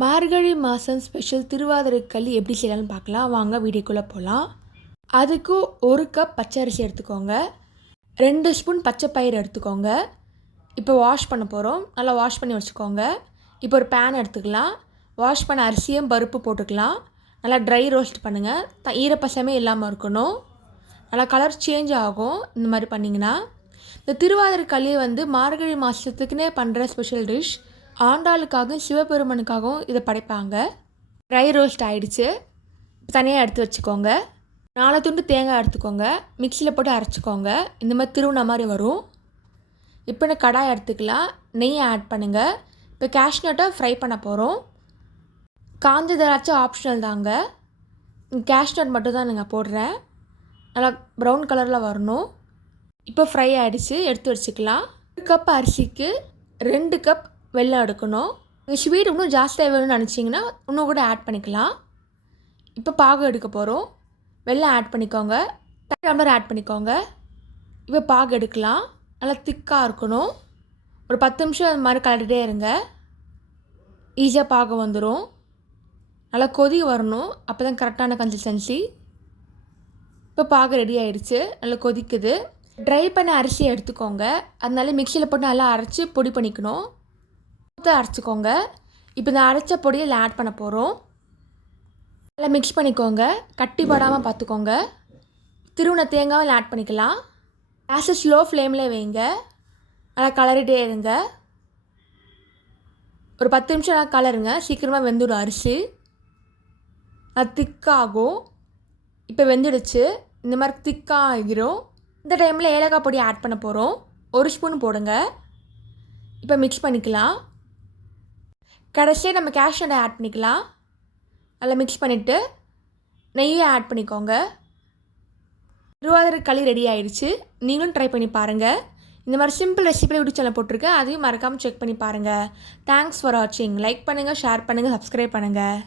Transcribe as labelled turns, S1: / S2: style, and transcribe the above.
S1: மார்கழி மாதம் ஸ்பெஷல் திருவாதிரை களி எப்படி செய்யலாம்னு பார்க்கலாம். வாங்க வீடியோக்குள்ளே போகலாம் அதுக்கு ஒரு கப் பச்சை அரிசி எடுத்துக்கோங்க. ரெண்டு ஸ்பூன் பச்சை பயிறு எடுத்துக்கோங்க. இப்போ வாஷ் பண்ண போகிறோம் நல்லா வாஷ் பண்ணி வச்சுக்கோங்க. இப்போ ஒரு பேன் எடுத்துக்கலாம். வாஷ் பண்ண அரிசியும் பருப்பு போட்டுக்கலாம். நல்லா ட்ரை ரோஸ்ட் பண்ணுங்கள் த ஈரப்பசமே இல்லாமல் இருக்கணும். நல்லா கலர் சேஞ்ச் ஆகும். இந்த மாதிரி பண்ணிங்கன்னா. இந்த திருவாதிரை களி வந்து மார்கழி மாதத்துக்குன்னே பண்ணுற ஸ்பெஷல் டிஷ் ஆண்டாளுக்காகவும் சிவபெருமனுக்காகவும் இதை படைப்பாங்க. ட்ரை ரோஸ்ட் ஆகிடுச்சு தனியாக எடுத்து வச்சுக்கோங்க. நாலு துண்டு தேங்காய் எடுத்துக்கோங்க. மிக்சியில் போட்டு அரைச்சிக்கோங்க. இந்த மாதிரி திருவுன மாதிரி வரும். இப்போ நான் கடாய் எடுத்துக்கலாம். நெய் ஆட் பண்ணுங்கள் இப்போ கேஷ்நட்டை ஃப்ரை பண்ண போகிறோம் காஞ்ச திராட்சை ஆப்ஷனல் தாங்க கேஷ்நட் மட்டும் தான் நீங்கள் போடுறேன். நல்லா ப்ரௌன் கலரில் வரணும். இப்போ ஃப்ரை ஆகிடுச்சு எடுத்து வச்சுக்கலாம். ஒரு கப் அரிசிக்கு ரெண்டு கப் வெள்ளம் எடுக்கணும். நீங்கள் ஸ்வீட் இன்னும் ஜாஸ்தியாக வேணும்னு நினச்சிங்கன்னா இன்னும் கூட ஆட் பண்ணிக்கலாம். இப்போ பாகம் எடுக்க போகிறோம் வெள்ளம் ஆட் பண்ணிக்கோங்க. டம்ளர் ஆட் பண்ணிக்கோங்க. இப்போ பாகு எடுக்கலாம். நல்லா திக்காக இருக்கணும். ஒரு பத்து நிமிஷம் அது மாதிரி கலந்துகிட்டே இருங்க. ஈஸியாக பாகம் வந்துடும் நல்லா கொதி வரணும். அப்போ தான் கரெக்டான கன்சிஸ்டன்சி இப்போ பாக ரெடி ஆகிடுச்சு நல்லா கொதிக்குது. ட்ரை பண்ண அரிசியை எடுத்துக்கோங்க. அதனால மிக்சியில் போட்டு நல்லா அரைச்சி பொடி பண்ணிக்கணும். மொத்தம் அரைச்சிக்கோங்க. இப்போ இந்த அரைச்ச பொடியை இதில் ஆட் பண்ண போகிறோம் நல்லா மிக்ஸ் பண்ணிக்கோங்க. கட்டி படாமல் பார்த்துக்கோங்க திருவுண தேங்காயும் ஆட் பண்ணிக்கலாம். கேஸை ஸ்லோ ஃப்ளேமில் வைங்க. நல்லா கலரிட்டே இருங்க. ஒரு பத்து நிமிஷம் நல்லா கலருங்க. சீக்கிரமாக வெந்துடும் அரிசி. அது திக்காகும் இப்போ வெந்துடுச்சு. இந்த மாதிரி திக்காக ஆகிரும். இந்த டைமில் ஏலக்காய் பொடி ஆட் பண்ண போகிறோம் ஒரு ஸ்பூன் போடுங்க. இப்போ மிக்ஸ் பண்ணிக்கலாம். கடைசியாக நம்ம கேஷ்நட்டை ஆட் பண்ணிக்கலாம். நல்லா மிக்ஸ் பண்ணிவிட்டு நெய்யை ஆட் பண்ணிக்கோங்க. திருவாதிரை களி ரெடி ஆயிடுச்சு. நீங்களும் ட்ரை பண்ணி பாருங்கள் இந்த மாதிரி சிம்பிள் ரெசிபியில் யூடியூப் சேனல் போட்டிருக்கேன். அதையும் மறக்காமல் செக் பண்ணி பாருங்கள் தேங்க்ஸ் ஃபார் வாட்சிங் லைக் பண்ணுங்கள் ஷேர் பண்ணுங்கள் சப்ஸ்கிரைப் பண்ணுங்கள்